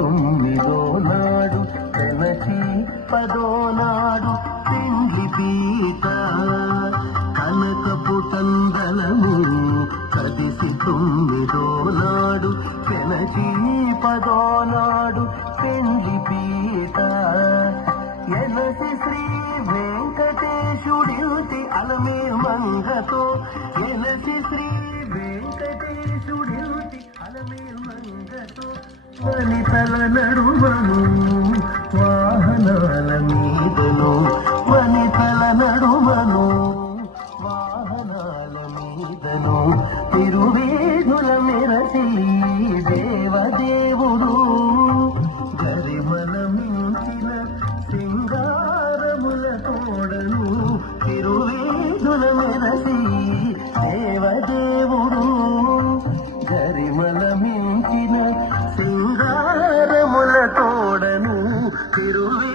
తొమ్మిదో నాడు వెనసి పదో నాడు పెండ్లి పీట కనకపు తందలము కదిసి తొమ్మిదో నాడు వెనసి పదో నాడు పెండ్లి పీట ఎనసి శ్రీ వెంకటేశుడితి అలమే మంగతో ఎనసి శ్రీ వెంకటేశుడితి అలమే మంగతో వనితల నడుమను వాహనాల మీదను వనితల నడుమను వాహనాల మీదను తిరువేధుల మెరసి దేవదేవుడు గరిమల మించిన సింగారముల తోడను తిరువేధుల మెరసి దేవదేవుడు గరిమల మించిన సింగారముల తోడను తిరువే